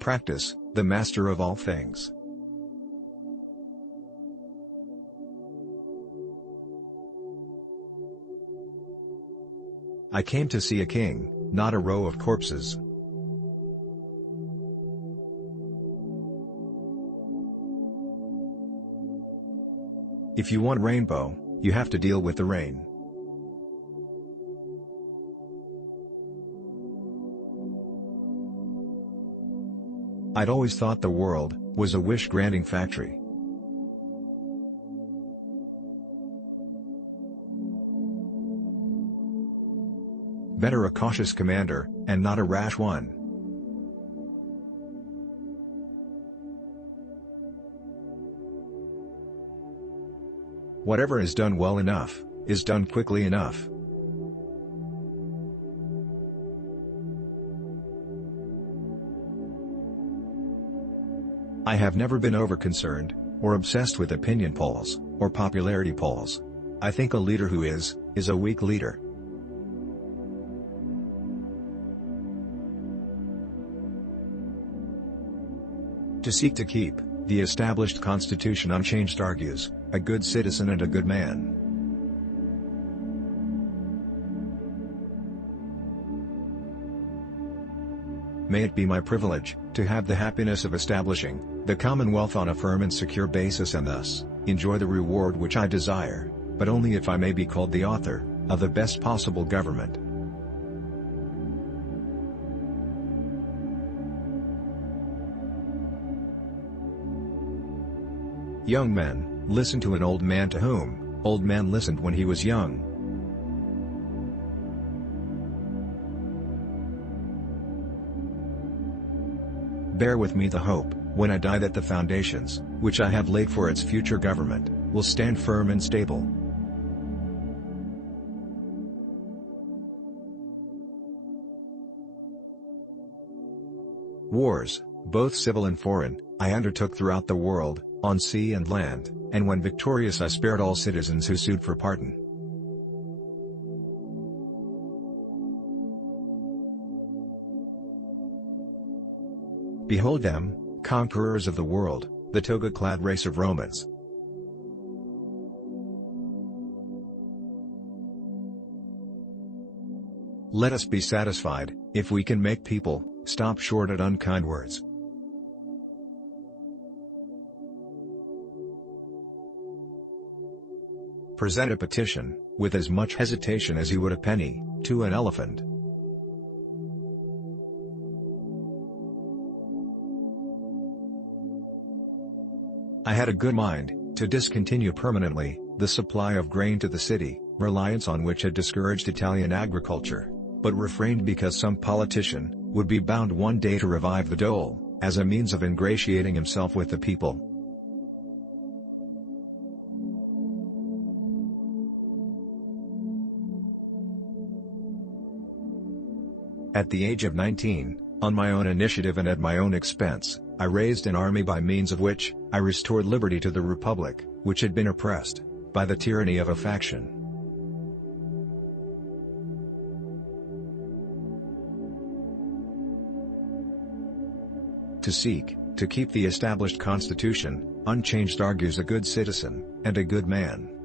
Practice, the master of all things. I came to see a king, not a row of corpses. If you want rainbow, you have to deal with the rain. I'd always thought the world was a wish-granting factory. Better a cautious commander, and not a rash one. Whatever is done well enough, is done quickly enough. I have never been over-concerned, or obsessed with opinion polls, or popularity polls. I think a leader who is a weak leader. To seek to keep the established constitution unchanged argues a good citizen and a good man. May it be my privilege to have the happiness of establishing the Commonwealth on a firm and secure basis, and thus enjoy the reward which I desire, but only if I may be called the author of the best possible government. Young men, listen to an old man to whom old man listened when he was young. Bear with me the hope, when I die, that the foundations, which I have laid for its future government, will stand firm and stable. Wars, both civil and foreign, I undertook throughout the world, on sea and land, and when victorious I spared all citizens who sued for pardon. Behold them, conquerors of the world, the toga-clad race of Romans. Let us be satisfied, if we can make people stop short at unkind words. Present a petition, with as much hesitation as you would a penny, to an elephant. I had a good mind to discontinue permanently the supply of grain to the city, reliance on which had discouraged Italian agriculture, but refrained because some politician would be bound one day to revive the dole, as a means of ingratiating himself with the people. At the age of 19, on my own initiative and at my own expense, I raised an army by means of which I restored liberty to the Republic, which had been oppressed by the tyranny of a faction. To seek to keep the established constitution unchanged argues a good citizen and a good man.